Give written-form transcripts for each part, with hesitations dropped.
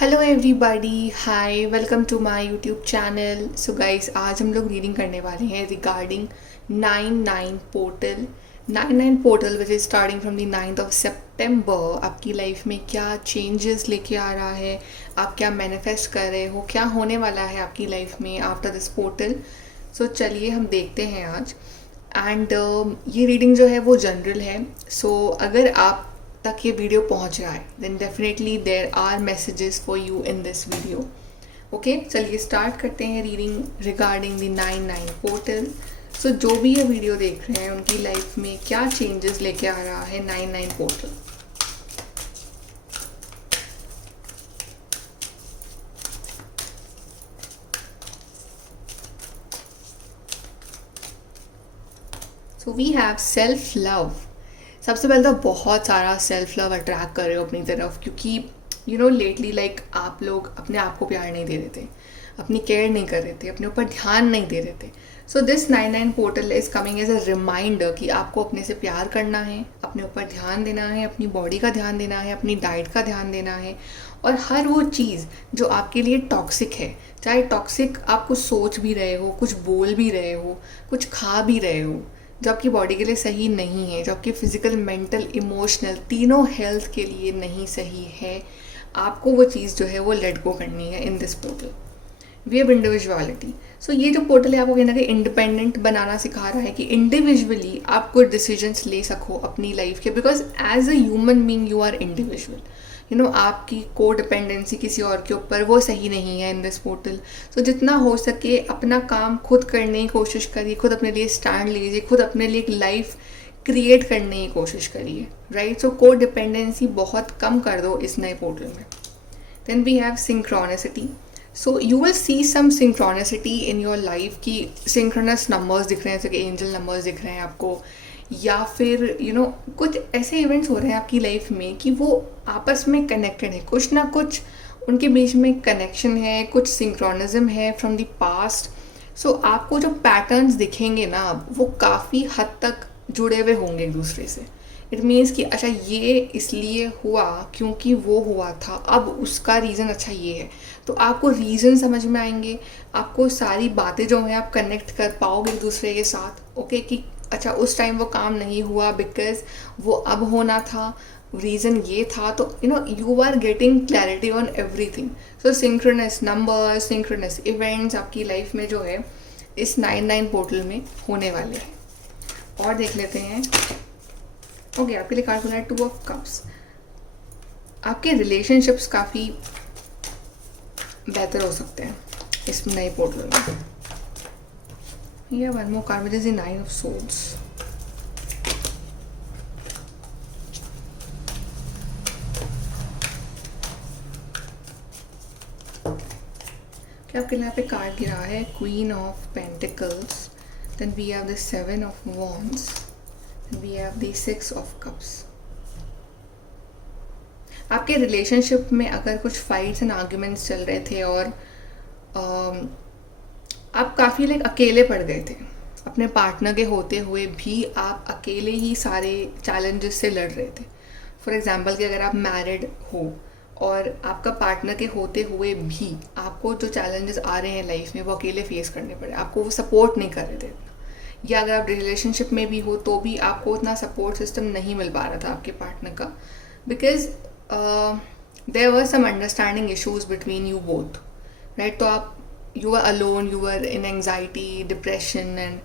Hello everybody, hi, welcome to my YouTube channel. So guys, आज हम लोग reading करने वाले हैं regarding 99 portal. 99 portal which is starting from the 9th of September आपकी life में क्या चेंजेस लेके आ रहा है, आप क्या मैनिफेस्ट कर रहे हो, क्या होने वाला है आपकी लाइफ में आफ्टर दिस पोर्टल। सो चलिए हम देखते हैं आज। एंड ये रीडिंग जो है वो जनरल है। अगर आप तक ये वीडियो पहुंच रहा है then definitely there are messages for you in this video. Okay, चलिए स्टार्ट करते हैं रीडिंग रिगार्डिंग द 99 पोर्टल। जो भी ये वीडियो देख रहे हैं उनकी लाइफ में क्या चेंजेस लेके आ रहा है 99 portal. So we have self love. सबसे पहले तो बहुत सारा सेल्फ लव अट्रैक्ट कर रहे हो अपनी तरफ, क्योंकि लेटली लाइक आप लोग अपने आप को प्यार नहीं दे रहे थे, अपनी केयर नहीं कर रहे थे, अपने ऊपर ध्यान नहीं दे रहे थे। So this 99 portal is coming as a reminder कि आपको अपने से प्यार करना है, अपने ऊपर ध्यान देना है, अपनी बॉडी का ध्यान देना है, अपनी डाइट का ध्यान देना है। और हर वो चीज़ जो आपके लिए टॉक्सिक है, चाहे टॉक्सिक आप कुछ सोच भी रहे हो, कुछ बोल भी रहे हो, कुछ खा भी रहे हो, जो आपकी बॉडी के लिए सही नहीं है, जो आपकी फिजिकल, मेंटल, इमोशनल तीनों हेल्थ के लिए नहीं सही है, आपको वो चीज़ जो है वो लेट गो करनी है in this portal. We have individuality. ये जो पोर्टल है आपको कहीं ना कहीं इंडिपेंडेंट बनाना सिखा रहा है कि इंडिविजुअली आप कुछ डिसीजंस ले सको अपनी लाइफ के, because as a human being you are individual. आपकी को डिपेंडेंसी किसी और के ऊपर वो सही नहीं है इन दिस पोर्टल। जितना हो सके अपना काम खुद करने की कोशिश करिए, खुद अपने लिए स्टैंड लीजिए, खुद अपने लिए एक लाइफ क्रिएट करने की कोशिश करिए, राइट। को डिपेंडेंसी बहुत कम कर दो इस नए पोर्टल में। Then we have synchronicity. You will see some synchronicity in your life की सिंक्रोनस नंबर्स दिख रहे हैं, जैसे कि एंजल नंबर्स दिख रहे हैं आपको, या फिर कुछ ऐसे इवेंट्स हो रहे हैं आपकी लाइफ में कि वो आपस में कनेक्टेड है, कुछ ना कुछ उनके बीच में कनेक्शन है, कुछ सिंक्रोनिज्म है फ्रॉम द पास्ट। आपको जो पैटर्न्स दिखेंगे ना वो काफ़ी हद तक जुड़े हुए होंगे एक दूसरे से। इट मीन्स कि अच्छा ये इसलिए हुआ क्योंकि वो हुआ था, अब उसका रीज़न अच्छा ये है। तो आपको रीज़न समझ में आएंगे, आपको सारी बातें जो हैं आप कनेक्ट कर पाओगे एक दूसरे के साथ। ओके, कि अच्छा उस टाइम वो काम नहीं हुआ बिकॉज वो अब होना था, रीज़न ये था। तो you are getting clarity on everything. Synchronous numbers, synchronous events आपकी लाइफ में जो है इस 99 पोर्टल में होने वाले हैं। और देख लेते हैं। ओके, आपके लिए कार्ड खुला है 2 ऑफ कप्स। आपके रिलेशनशिप्स काफ़ी बेहतर हो सकते हैं इस नए पोर्टल में। ये one more card which is the 9 of swords. क्या आपके लिए यहाँ पे कार्ड गिरा है queen of pentacles, then we have the 7 of wands, we have the 6 of cups. आपके रिलेशनशिप में अगर कुछ फाइट्स एंड आर्ग्यूमेंट्स चल रहे थे और आप काफ़ी लाइक अकेले पड़ गए थे, अपने पार्टनर के होते हुए भी आप अकेले ही सारे चैलेंजेस से लड़ रहे थे। फॉर एग्जांपल कि अगर आप मैरिड हो और आपका पार्टनर के होते हुए भी आपको जो चैलेंजेस आ रहे हैं लाइफ में वो अकेले फेस करने पड़े, आपको वो सपोर्ट नहीं कर रहे थे, या अगर आप रिलेशनशिप में भी हो तो भी आपको उतना सपोर्ट सिस्टम नहीं मिल पा रहा था आपके पार्टनर का, because there were some understanding issues between you both, right. तो आप you are alone, you are in anxiety, depression and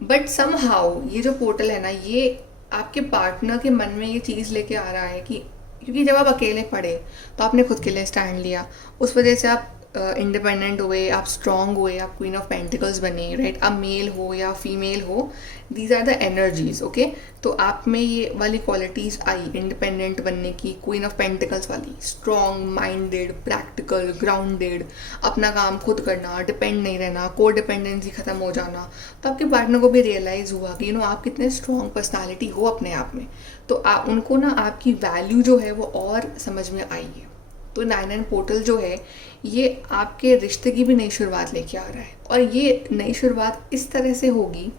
but somehow ये जो पोर्टल है ना, ये आपके पार्टनर के मन में ये चीज़ लेके आ रहा है कि क्योंकि जब आप अकेले पड़े तो आपने खुद के लिए स्टैंड लिया, उस वजह से आप इंडिपेंडेंट हुए, आप स्ट्रांग हुए, आप क्वीन ऑफ पेंटिकल्स बने, राइट। अब मेल हो या फीमेल हो, these are the energies. Okay, तो आप में ये वाली क्वालिटीज़ आई इंडिपेंडेंट बनने की, क्वीन ऑफ पेंटिकल्स वाली, स्ट्रांग माइंडेड, प्रैक्टिकल, ग्राउंडेड, अपना काम खुद करना, डिपेंड नहीं रहना, को डिपेंडेंसी ख़त्म हो जाना। तो आपके पार्टनर को भी रियलाइज़ हुआ कि आप कितने स्ट्रांग पर्सनैलिटी हो अपने आप में। तो उनको ना आपकी वैल्यू जो है वो और समझ में आई है। तो 99 पोर्टल जो है ये आपके रिश्ते की भी नई शुरुआत लेके आ रहा है, और ये नई शुरुआत इस तरह से होगी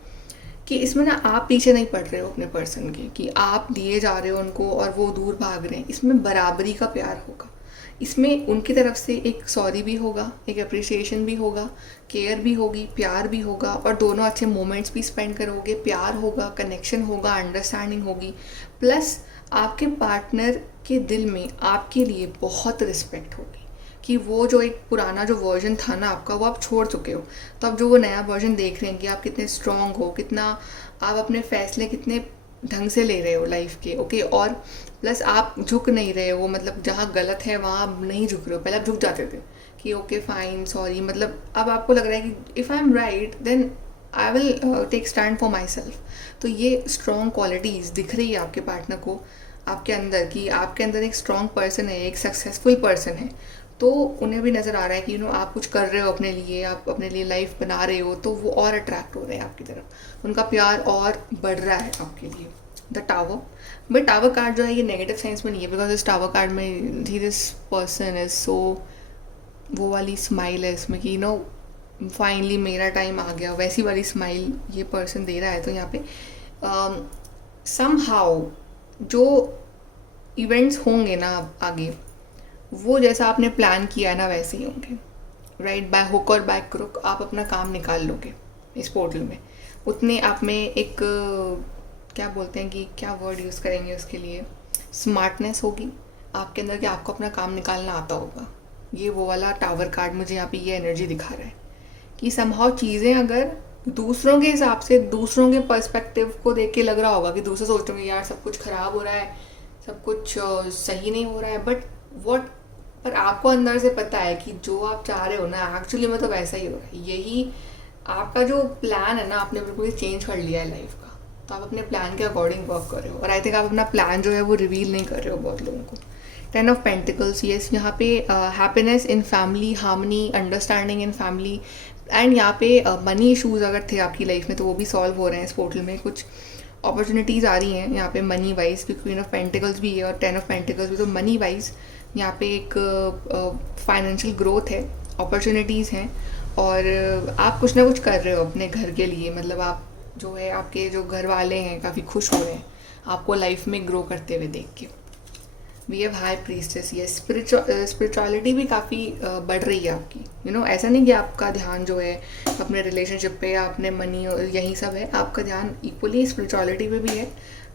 कि इसमें ना आप पीछे नहीं पड़ रहे हो अपने पर्सन के, कि आप दिए जा रहे हो उनको और वो दूर भाग रहे हैं। इसमें बराबरी का प्यार होगा, इसमें उनकी तरफ से एक सॉरी भी होगा, एक अप्रिसिएशन भी होगा, केयर भी होगी, प्यार भी होगा, और दोनों अच्छे मोमेंट्स भी स्पेंड करोगे, प्यार होगा, कनेक्शन होगा, अंडरस्टैंडिंग होगी। प्लस आपके पार्टनर के दिल में आपके लिए बहुत रिस्पेक्ट होगी कि वो जो एक पुराना जो वर्जन था ना आपका, वो आप छोड़ चुके हो। तो अब जो वो नया वर्जन देख रहे हैं कि आप कितने स्ट्रॉन्ग हो, कितना आप अपने फैसले कितने ढंग से ले रहे हो लाइफ के, ओके। और प्लस आप झुक नहीं रहे हो, मतलब जहाँ गलत है वहाँ आप नहीं झुक रहे हो। पहले आप झुक जाते थे कि ओके फाइन सॉरी, मतलब अब आपको लग रहा है कि if I am right then I will take stand for my self. तो ये स्ट्रॉन्ग क्वालिटीज़ दिख रही है आपके पार्टनर को आपके अंदर, कि आपके अंदर एक स्ट्रॉन्ग पर्सन है, एक सक्सेसफुल पर्सन है। तो उन्हें भी नज़र आ रहा है कि आप कुछ कर रहे हो अपने लिए, आप अपने लिए लाइफ बना रहे हो, तो वो और अट्रैक्ट हो रहे हैं आपकी तरफ, उनका प्यार और बढ़ रहा है आपके लिए। The tower, but tower card जो है ये नेगेटिव सेंस में नहीं है, बिकॉज इस टावर कार्ड में दिस पर्सन इज सो, वो वाली स्माइल है इसमें कि फाइनली मेरा टाइम आ गया, वैसी वाली स्माइल ये पर्सन दे रहा है। तो यहाँ पे समहाउ जो इवेंट्स होंगे ना आगे, वो जैसा आपने प्लान किया है ना वैसे ही होंगे, राइट। बाय हुक और बाय क्रुक आप अपना काम निकाल लोगे इस पोर्टल में। उतने आप में एक क्या बोलते हैं कि क्या वर्ड यूज़ करेंगे उसके लिए, स्मार्टनेस होगी आपके अंदर कि आपको अपना काम निकालना आता होगा। ये वो वाला टावर कार्ड मुझे यहाँ पे ये एनर्जी दिखा रहा है कि समहाउ चीज़ें अगर दूसरों के हिसाब से, दूसरों के पर्सपेक्टिव को देख के लग रहा होगा कि दूसरे सोच रहे यार सब कुछ ख़राब हो रहा है, सब कुछ सही नहीं हो रहा है, बट वॉट, पर आपको अंदर से पता है कि जो आप चाह रहे हो ना एक्चुअली में तो वैसा ही हो रहा है। यही आपका जो प्लान है ना, आपने बिल्कुल चेंज कर लिया है लाइफ का। तो आप अपने प्लान के अकॉर्डिंग वर्क कर रहे हो, और आई थिंक आप अपना प्लान जो है वो रिवील नहीं कर रहे हो बहुत लोगों को। 10 ऑफ पेंटिकल्स, यस, यहाँ पे happiness in family, harmony, understanding in family, and यहाँ पे मनी इशूज़ अगर थे आपकी लाइफ में तो वो भी सॉल्व हो रहे हैं इस पोर्टल में। कुछ अपॉर्चुनिटीज़ आ रही हैं यहाँ पे मनी वाइज, क्योंकि क्वीन ऑफ पेंटिकल्स भी है और 10 ऑफ पेंटिकल्स भी, तो मनी वाइज यहाँ पे एक फाइनेंशियल ग्रोथ है, अपॉर्चुनिटीज़ हैं, और आप कुछ ना कुछ कर रहे हो अपने घर के लिए। मतलब आप जो है, आपके जो घर वाले हैं काफ़ी खुश हो रहे हैं आपको लाइफ में ग्रो करते हुए देख के। वी हैव हाई प्रीस्टेस, ये स्पिरिचुअलिटी भी काफ़ी बढ़ रही है आपकी। ऐसा नहीं कि आपका ध्यान जो है अपने रिलेशनशिप पे या अपने मनी यही सब है, आपका ध्यान इक्वली स्पिरिचुअलिटी पे भी है,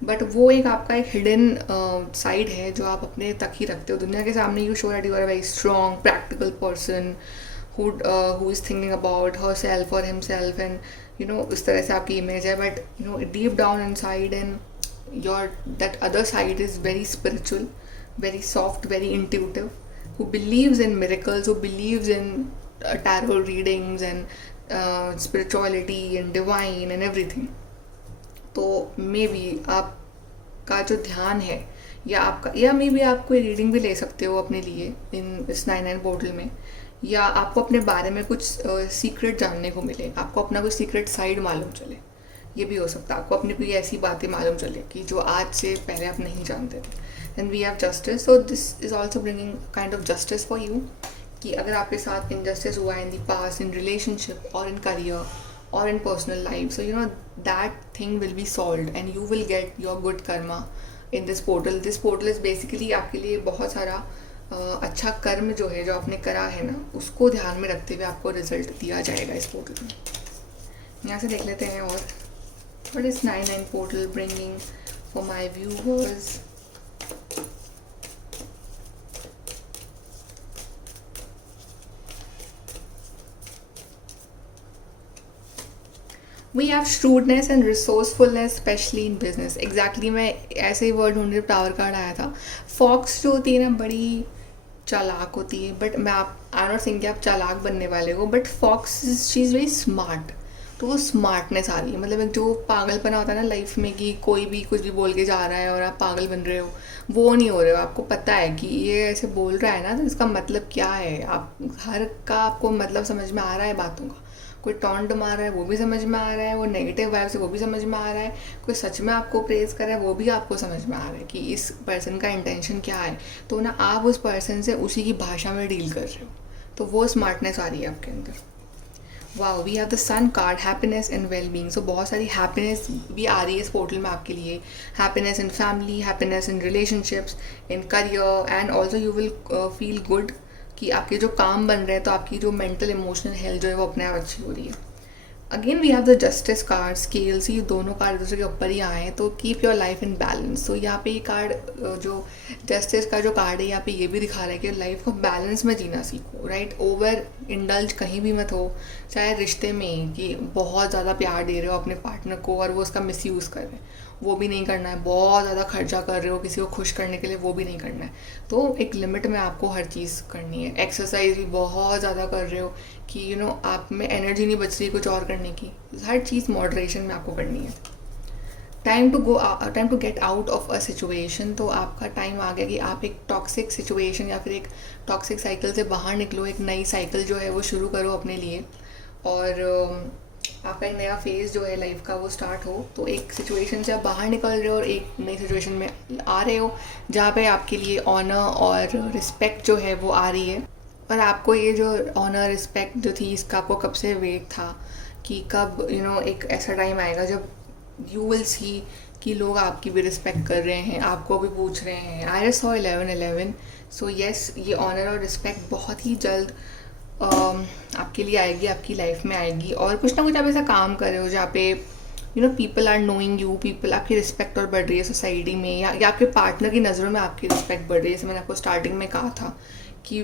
बट वो एक आपका एक हिडन साइड है जो आप अपने तक ही रखते हो। दुनिया के सामने you show that you are a very strong practical person who is thinking about herself or himself, and इस तरह से आपकी इमेज है, but deep down inside and that other side is very spiritual, very soft, very intuitive, who believes in miracles, who believes in tarot readings and spirituality and divine and everything. तो may be आपका जो ध्यान है या may be आप कोई reading भी ले सकते हो अपने लिए इन इस 9/9 पोर्टल में, या आपको अपने बारे में कुछ सीक्रेट जानने को मिले, आपको अपना कोई सीक्रेट साइड मालूम चले, ये भी हो सकता है। आपको अपनी कोई ऐसी बातें मालूम चले कि जो आज से पहले आप नहीं जानते थे। Then we have justice, so this is also bringing kind of justice for you, कि अगर आपके साथ इनजस्टिस हुआ है in the past, in relationship और इन करियर और in personal life, so that thing will be solved and you will get your good karma in this portal. This portal is basically आपके लिए बहुत सारा अच्छा कर्म जो है, जो आपने करा है ना, उसको ध्यान में रखते हुए आपको रिजल्ट दिया जाएगा इस पोर्टल में। यहाँ से देख लेते हैं और what is 9/9 portal bringing for my viewers. We have shrewdness and resourcefulness especially in business। Exactly मैं ऐसे ही वर्ड ढूंढ रही, टावर कार्ड आया था। फॉक्स जो होती है ना बड़ी चालाक होती है, बट मैं आई नॉट थिंक कि आप चालाक बनने वाले हो, but fox she is very smart. तो वो स्मार्टनेस आ रही है, मतलब एक जो पागलपना होता है ना लाइफ में कि कोई भी कुछ भी बोल के जा रहा है और आप पागल बन रहे हो, वो नहीं हो रहे हो। आपको पता है कि ये ऐसे बोल रहा है ना, तो इसका मतलब क्या है, आप हर का आपको मतलब समझ में आ रहा है बातों का। कोई टॉन्ट मार रहा है वो भी समझ में आ रहा है, वो नेगेटिव वाइब से वो भी समझ में आ रहा है, कोई सच में आपको प्रेज कर रहा है वो भी आपको समझ में आ रहा है कि इस पर्सन का इंटेंशन क्या है। तो ना आप उस पर्सन से उसी की भाषा में डील कर रहे हो, तो वो स्मार्टनेस आ रही है आपके अंदर। Wow, we have the sun card, happiness and well being. So बहुत सारी हैप्पीनेस भी आ रही है इस पोर्टल में आपके लिए। Happiness in family, happiness in relationships, in career, and also you will feel good कि आपके जो काम बन रहे हैं तो आपकी जो मेंटल इमोशनल हेल्थ जो है वो अपने आप अच्छी हो रही है। Again we have the justice card, scales, ये दोनों कार्ड दूसरे के ऊपर ही आए हैं। तो keep your life in balance. तो यहाँ पे ये कार्ड जो जस्टिस का जो कार्ड है यहाँ पे ये भी दिखा रहा है कि लाइफ को बैलेंस में जीना सीखो, राइट। ओवर इंडल्ज कहीं भी मत हो, चाहे रिश्ते में कि बहुत ज़्यादा प्यार दे रहे हो अपने पार्टनर को और वो उसका मिसयूज़ कर रहे हैं, वो भी नहीं करना है। बहुत ज़्यादा खर्चा कर रहे हो किसी को खुश करने के लिए, वो भी नहीं करना है। तो एक लिमिट में आपको हर चीज़ करनी है। एक्सरसाइज भी बहुत ज़्यादा कर रहे हो कि आप में एनर्जी नहीं बच रही कुछ और करने की, हर चीज़ मॉडरेशन में आपको करनी है। Time to get out of a situation. तो आपका टाइम आ गया कि आप एक टॉक्सिक सिचुएशन या फिर एक टॉक्सिक साइकिल से बाहर निकलो, एक नई साइकिल जो है वो शुरू करो अपने लिए, और आपका एक नया फेज़ जो है लाइफ का वो स्टार्ट हो। तो एक सिचुएशन से आप बाहर निकल रहे हो और एक नई सिचुएशन में आ रहे हो जहाँ पे आपके लिए ऑनर और रिस्पेक्ट जो है वो आ रही है। और आपको ये जो ऑनर रिस्पेक्ट जो थी इसका आपको कब से वेट था कि कब एक ऐसा टाइम आएगा जब यू विल सी कि लोग आपकी भी रिस्पेक्ट कर रहे हैं, आपको भी पूछ रहे हैं। I saw 11-11। सो येस, ये ऑनर और रिस्पेक्ट बहुत ही जल्द आपके लिए आएगी, आपकी लाइफ में आएगी। और कुछ ना कुछ आप ऐसा काम कर रहे हो जहाँ पे people are knowing you, people आपकी रिस्पेक्ट और बढ़ रही है सोसाइटी में, या आपके पार्टनर की नज़रों में आपकी रिस्पेक्ट बढ़ रही है। जैसे मैंने आपको स्टार्टिंग में कहा था कि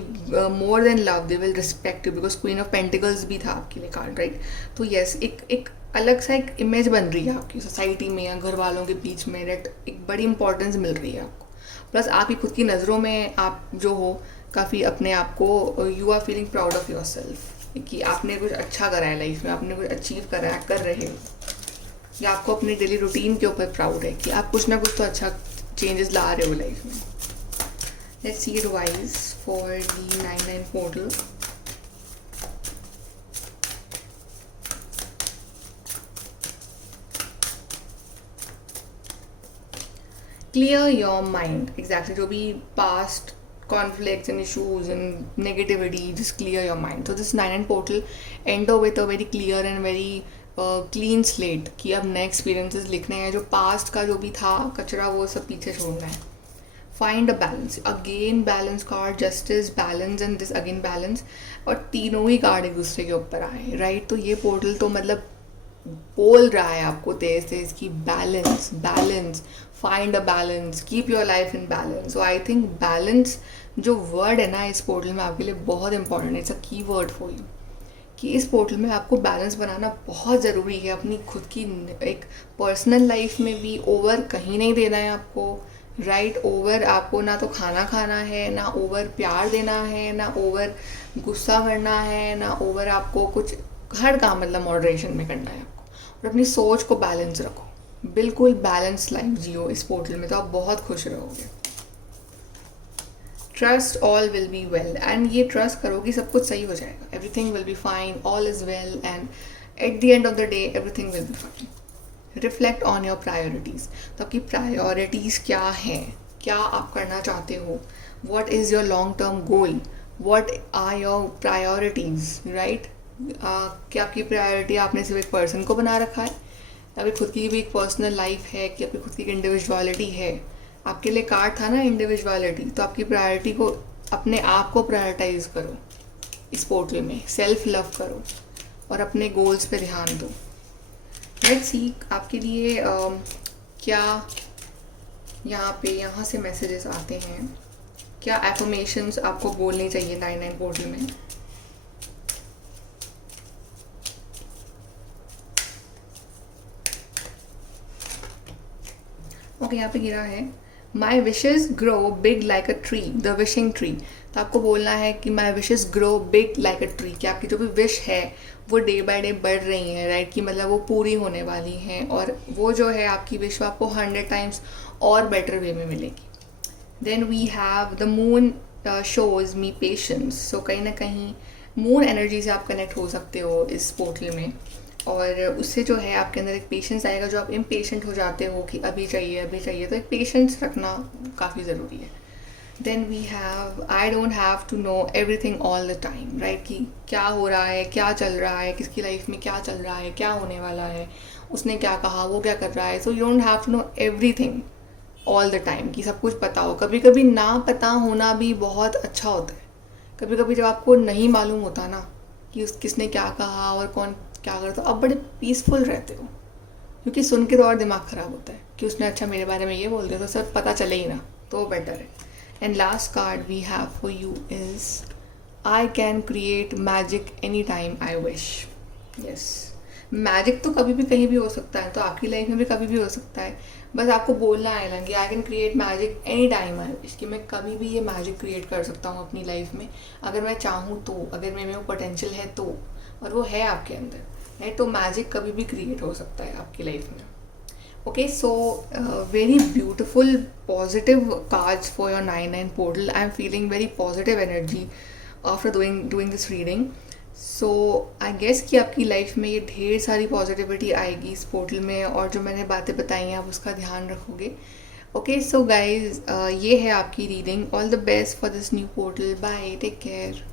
more than love they will respect you, because queen of pentacles भी था आपके लिए कार्ड, राइट। तो येस, एक अलग सा एक इमेज बन रही है आपकी सोसाइटी में या घर वालों के बीच में, डेट एक बड़ी इंपॉर्टेंस मिल रही है आपको। प्लस आप ही खुद की नज़रों में आप जो हो काफ़ी अपने आप को, you are feeling proud of yourself कि आपने कुछ अच्छा करा है लाइफ में, आपने कुछ अचीव करा है, कर रहे हो, या आपको अपने डेली रूटीन के ऊपर प्राउड है कि आप कुछ ना कुछ तो अच्छा चेंजेस ला रहे हो लाइफ में। Let's see advice for the 9-9 portal. Clear your mind. Exactly, जो भी past conflicts and issues and negativity, just clear your mind. So this 9-9 portal enter with a very clear and very clean slate कि अब नए experiences लिखने हैं, जो past का जो भी था कचरा वो सब पीछे छोड़ना है। Find a balance. Again balance card, justice, balance and this again balance, और तीनों ही कार्ड एक दूसरे के ऊपर आए, राइट। तो ये पोर्टल तो मतलब बोल रहा है आपको तेज तेज कि balance balance, find a balance, keep your life in balance. So I think balance जो वर्ड है ना इस पोर्टल में आपके लिए बहुत इंपॉर्टेंट है। इट्स अ की वर्ड फॉर यू कि इस पोर्टल में आपको बैलेंस बनाना बहुत ज़रूरी है। अपनी खुद की एक पर्सनल लाइफ में भी ओवर कहीं नहीं देना है आपको, राइट। ओवर आपको ना तो खाना खाना है, ना ओवर प्यार देना है, ना ओवर गुस्सा करना है, ना ओवर आपको कुछ, हर काम मतलब मॉडरेशन में करना है आपको। और अपनी सोच को बैलेंस रखो, बिल्कुल बैलेंस लाइफ जियो इस पोर्टल में, तो आप बहुत खुश रहोगे। Trust all will be well, and ये ट्रस्ट करो कि सब कुछ सही हो जाएगा, everything will be fine, all is well, and at the end of the day everything will be fine. Reflect on your priorities. तो आपकी प्रायोरिटीज़ क्या हैं, क्या आप करना चाहते हो, what is your long term goal, what are your priorities, right. क्या आपकी प्रायोरिटी आपने सिर्फ एक पर्सन को बना रखा है, या फिर खुद की भी एक पर्सनल लाइफ है, कि आपकी खुद की इंडिविजुअलिटी है। आपके लिए कार्ड था ना इंडिविजुअलिटी, तो आपकी प्रायोरिटी को, अपने आप को प्रायोरिटाइज करो इस पोर्टल में, सेल्फ लव करो और अपने गोल्स पे ध्यान दो। लेट्स सी आपके लिए क्या यहाँ से मैसेजेस आते हैं, क्या एफर्मेशंस आपको बोलनी चाहिए 9-9 पोर्टल में। ओके, यहाँ पे गिरा है my wishes grow big like a tree, the wishing tree. तो आपको बोलना है कि my wishes grow big like a tree, कि आपकी जो भी विश है वो डे बाय डे बढ़ रही हैं, राइट। कि मतलब वो पूरी होने वाली हैं, और वो जो है आपकी विश आपको 100 टाइम्स और बेटर वे में मिलेगी। Then we have the moon shows me patience. So कहीं ना कहीं मून एनर्जी से आप कनेक्ट हो सकते हो इस पोर्टल में, और उससे जो है आपके अंदर एक पेशेंस आएगा। जो आप इम्पेशेंट हो जाते हो कि अभी चाहिए अभी चाहिए, तो एक पेशेंस रखना काफ़ी ज़रूरी है। Then we have I don't have to know everything all the time, right? कि क्या हो रहा है, क्या चल रहा है, किसकी लाइफ में क्या चल रहा है, क्या होने वाला है, उसने क्या कहा, वो क्या कर रहा है. So you don't have to know everything all the time कि सब कुछ पता हो. कभी कभी ना पता होना भी बहुत अच्छा होता है. कभी कभी जब आपको नहीं मालूम होता ना कि उस किसने क्या कहा और कौन क्या करता, आप बड़े पीसफुल रहते हो. क्योंकि सुन के तो और दिमाग ख़राब होता है कि उसने अच्छा मेरे बारे में ये बोल दिया, तो सब पता चले ही ना, तो वो बेटर है. And last card we have for you is I can create magic any time I wish. Yes, magic तो कभी भी कहीं भी हो सकता है, तो आपकी लाइफ में भी कभी भी हो सकता है. बस आपको बोलना है ना कि आई can create magic any time I wish, कि मैं कभी भी ये मैजिक क्रिएट कर सकता हूँ अपनी लाइफ में अगर मैं चाहूँ तो, अगर मेरे में वो पोटेंशियल है तो, और वो है आपके अंदर, है तो मैजिक कभी भी क्रिएट हो सकता है आपकी लाइफ में. Okay, so very beautiful, positive cards for your 9/9 portal. I'm feeling very positive energy after doing this reading. So I guess कि आपकी लाइफ में ये ढेर सारी पॉजिटिविटी आएगी इस पोर्टल में, और जो मैंने बातें बताई हैं आप उसका ध्यान रखोगे. ओके सो गाइज, ये है आपकी reading. All the best for this new portal. Bye, take care.